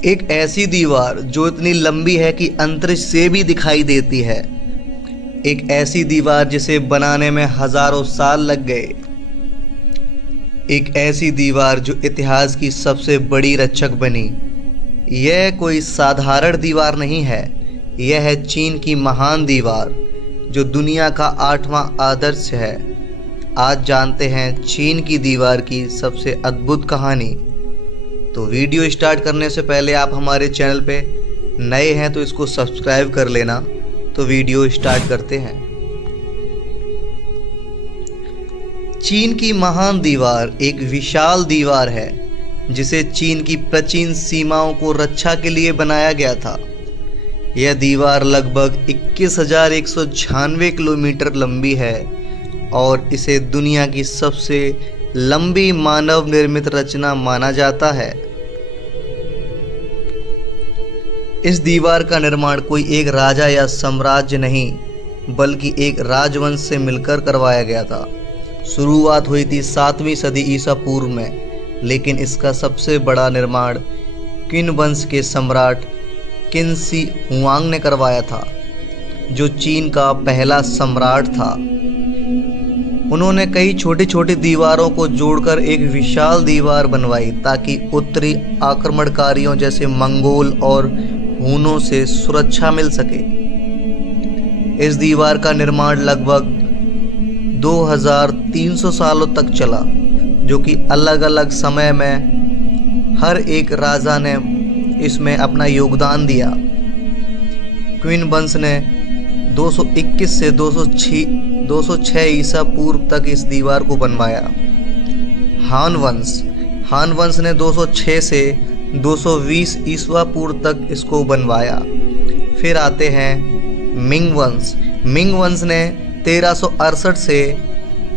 एक ऐसी दीवार जो इतनी लंबी है कि अंतरिक्ष से भी दिखाई देती है। एक ऐसी दीवार जिसे बनाने में हजारों साल लग गए। एक ऐसी दीवार जो इतिहास की सबसे बड़ी रक्षक बनी। यह कोई साधारण दीवार नहीं है, यह है चीन की महान दीवार जो दुनिया का 8वां आदर्श है। आज जानते हैं चीन की दीवार की सबसे अद्भुत कहानी। तो वीडियो स्टार्ट करने से पहले आप हमारे चैनल पे नए हैं तो इसको सब्सक्राइब कर लेना। तो वीडियो स्टार्ट करते हैं। चीन की महान दीवार एक विशाल दीवार है जिसे चीन की प्राचीन सीमाओं को रक्षा के लिए बनाया गया था। यह दीवार लगभग 21,196 किलोमीटर लंबी है और इसे दुनिया की सबसे लंबी मानव निर्मित रचना माना जाता है। इस दीवार का निर्माण कोई एक राजा या साम्राज्य नहीं बल्कि एक राजवंश से मिलकर करवाया गया था। शुरुआत हुई थी 7वीं सदी ईसा पूर्व में, लेकिन इसका सबसे बड़ा निर्माण किन वंश के सम्राट किन शी हुआंग ने करवाया था, जो चीन का पहला सम्राट था। उन्होंने कई छोटी छोटी दीवारों को जोड़कर एक विशाल दीवार बनवाई ताकि उत्तरी आक्रमणकारियों जैसे मंगोल और हुनों से सुरक्षा मिल सके। इस दीवार का निर्माण लगभग 2300 सालों तक चला, जो कि अलग अलग समय में हर एक राजा ने इसमें अपना योगदान दिया। क्विन वंश ने 221 से 206 ईसा पूर्व तक इस दीवार को बनवाया। हान वंश ने 206 से 220 ईसा पूर्व तक इसको बनवाया। फिर आते हैं मिंग वंश ने 1368 से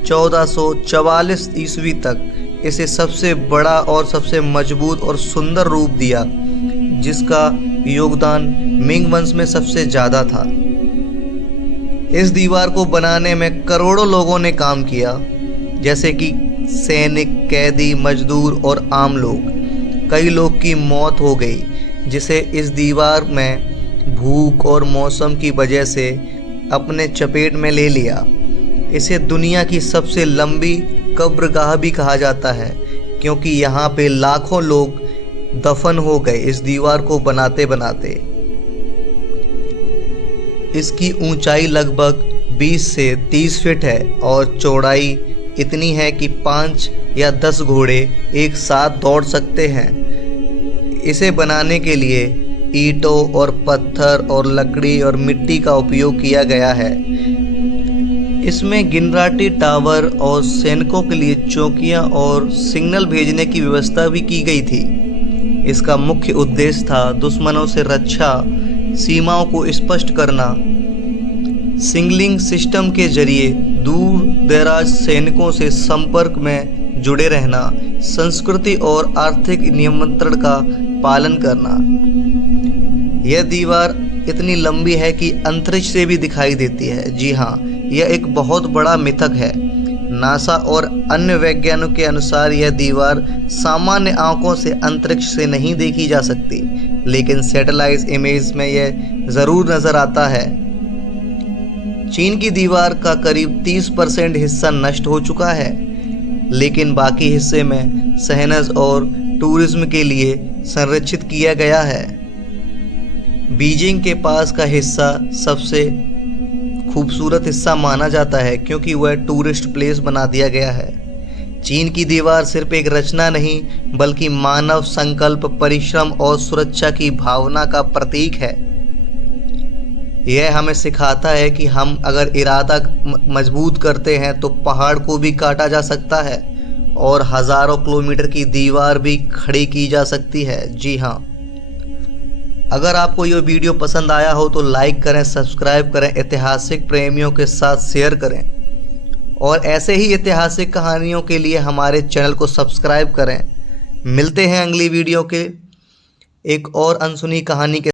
1444 ईस्वी तक इसे सबसे बड़ा और सबसे मजबूत और सुंदर रूप दिया, जिसका योगदान मिंग वंश में सबसे ज़्यादा था। इस दीवार को बनाने में करोड़ों लोगों ने काम किया, जैसे कि सैनिक, कैदी, मजदूर और आम लोग। कई लोग की मौत हो गई, जिसे इस दीवार में भूख और मौसम की वजह से अपने चपेट में ले लिया। इसे दुनिया की सबसे लंबी कब्रगाह भी कहा जाता है, क्योंकि यहाँ पे लाखों लोग दफन हो गए इस दीवार को बनाते बनाते। इसकी ऊंचाई लगभग 20 से 30 फीट है और चौड़ाई इतनी है कि 5 या 10 घोड़े एक साथ दौड़ सकते हैं। इसे बनाने के लिए ईंटों और पत्थर और लकड़ी और मिट्टी का उपयोग किया गया है। इसमें गिनराटी टावर और सैनिकों के लिए चौकियां और सिग्नल भेजने की व्यवस्था भी की गई थी। इसका मुख्य उद्देश्य था दुश्मनों से रक्षा, सीमाओं को स्पष्ट करना, सिग्नलिंग सिस्टम के जरिए दूर दराज सैनिकों से संपर्क में जुड़े रहना, संस्कृति और आर्थिक नियंत्रण का पालन करना। यह दीवार इतनी लंबी है कि अंतरिक्ष से भी दिखाई देती है। जी हाँ, यह एक बहुत बड़ा मिथक है। नासा और अन्य वैज्ञानिकों के अनुसार यह दीवार सामान्य आंखों से अंतरिक्ष से नहीं देखी जा सकती, लेकिन सैटेलाइट इमेज में यह ज़रूर नज़र आता है। चीन की दीवार का करीब 30% हिस्सा नष्ट हो चुका है, लेकिन बाकी हिस्से में शहनज और टूरिज्म के लिए संरक्षित किया गया है। बीजिंग के पास का हिस्सा सबसे खूबसूरत हिस्सा माना जाता है, क्योंकि वह टूरिस्ट प्लेस बना दिया गया है। चीन की दीवार सिर्फ एक रचना नहीं बल्कि मानव संकल्प, परिश्रम और सुरक्षा की भावना का प्रतीक है। यह हमें सिखाता है कि हम अगर इरादा मजबूत करते हैं तो पहाड़ को भी काटा जा सकता है और हजारों किलोमीटर की दीवार भी खड़ी की जा सकती है। जी हाँ, अगर आपको ये वीडियो पसंद आया हो तो लाइक करें, सब्सक्राइब करें, ऐतिहासिक प्रेमियों के साथ शेयर करें और ऐसे ही ऐतिहासिक कहानियों के लिए हमारे चैनल को सब्सक्राइब करें। मिलते हैं अगली वीडियो के एक और अनसुनी कहानी के